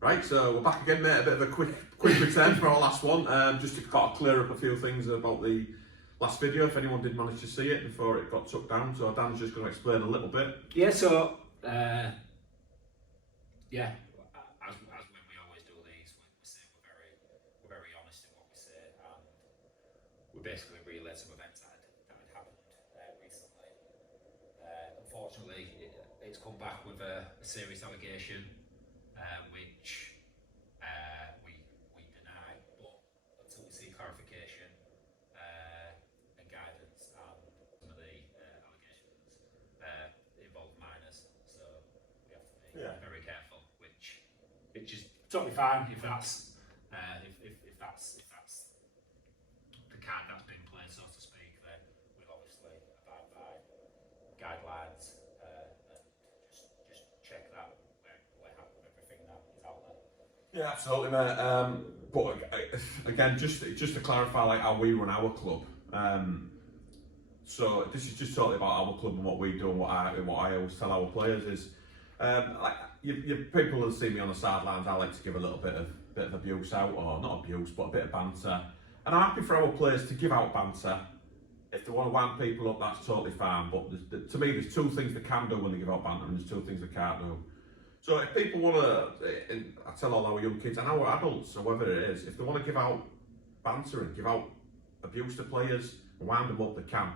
Right, so we're back again, mate. A bit of a quick return for our last one, just to kind of clear up a few things about the last video, if anyone did manage to see it before it got took down. So Dan's just going to explain a little bit. Yeah, so yeah, as when we always do these, we say we're very honest in what we say, and we basically relay some events that had happened recently. Unfortunately, it's come back with a serious allegation, which we deny, but until we see clarification and guidance, and some of the allegations involve minors, so we have to be very careful. Which is totally fine if that's if that's the card that's been played, so to speak. Then we'll obviously abide by guidelines and just check that we're happy with everything that is out there. Yeah, absolutely, mate. But again, just to clarify, like how we run our club. So this is just totally about our club and what we do and what I always tell our players is, like you people will see me on the sidelines. I like to give a little bit of abuse out, or not abuse, but a bit of banter. And I'm happy for our players to give out banter. If they want to wind people up, that's totally fine. But to me, there's two things they can do when they give out banter, and there's two things they can't do. So if people want to, I tell all our young kids and our adults, or whoever it is, if they want to give out banter and give out abuse to players, wind them up, they can.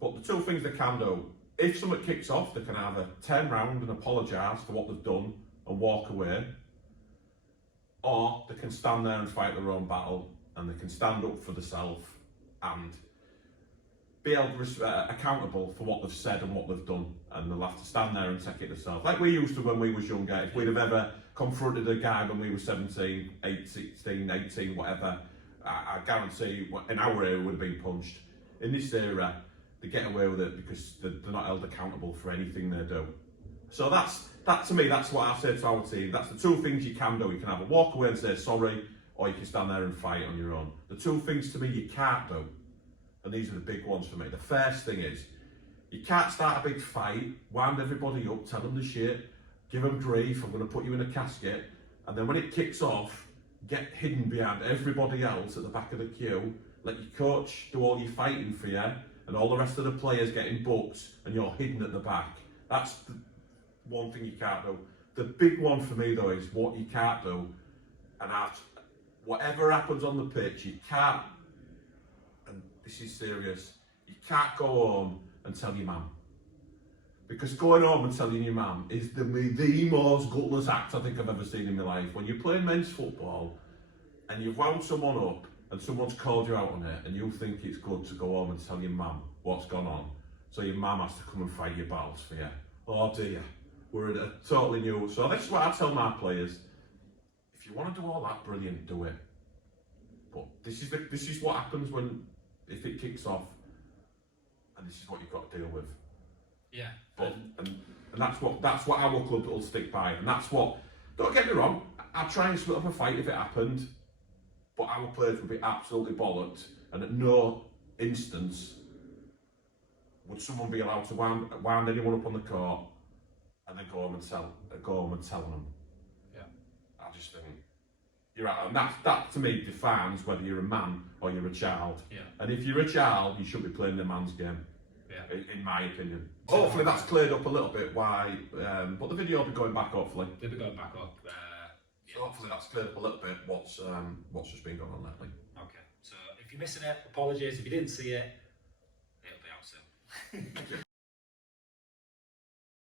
But the two things they can do, if something kicks off, they can either turn round and apologise for what they've done and walk away, or they can stand there and fight their own battle, and they can stand up for themselves and be held accountable for what they've said and what they've done, and they'll have to stand there and take it themselves. Like we used to when we was younger. If we'd have ever confronted a guy when we were 17, 16, 18, whatever, I guarantee in our era would have been punched. In this era, they get away with it because they're not held accountable for anything they do. So that to me, that's what I say to our team. That's the two things you can do. You can either walk away and say sorry, or you can stand there and fight on your own. The two things to me you can't do, and these are the big ones for me. The first thing is, you can't start a big fight, wind everybody up, tell them the shit, give them grief, I'm going to put you in a casket, and then when it kicks off, get hidden behind everybody else at the back of the queue, let your coach do all your fighting for you, and all the rest of the players getting booked, and you're hidden at the back. That's the one thing you can't do. The big one for me though is what you can't do, and whatever happens on the pitch, you can't, and this is serious, you can't go home and tell your mum. Because going home and telling your mum is the most gutless act I think I've ever seen in my life. When you're playing men's football and you've wound someone up and someone's called you out on it, and you think it's good to go home and tell your mum what's gone on, so your mum has to come and fight your battles for you. Oh dear, we're in a totally new. So this is what I tell my players: if you want to do all that, brilliant, do it. But this is what happens if it kicks off, and this is what you've got to deal with. Yeah. But and that's what our club will stick by, and that's what. Don't get me wrong, I'd try and split up a fight if it happened, but our players would be absolutely bollocked, and at no instance would someone be allowed to wind anyone up on the court and then go home and tell them. Yeah. I just think you're right, and that to me defines whether you're a man or you're a child. Yeah. And if you're a child, you should be playing the man's game. Yeah. In my opinion. Hopefully that's cleared up a little bit why, but the video will be going back hopefully. They'll be going back up. So hopefully that's cleared up a little bit what's just been going on lately. Okay, so if you're missing it, apologies. If you didn't see it, it'll be out soon.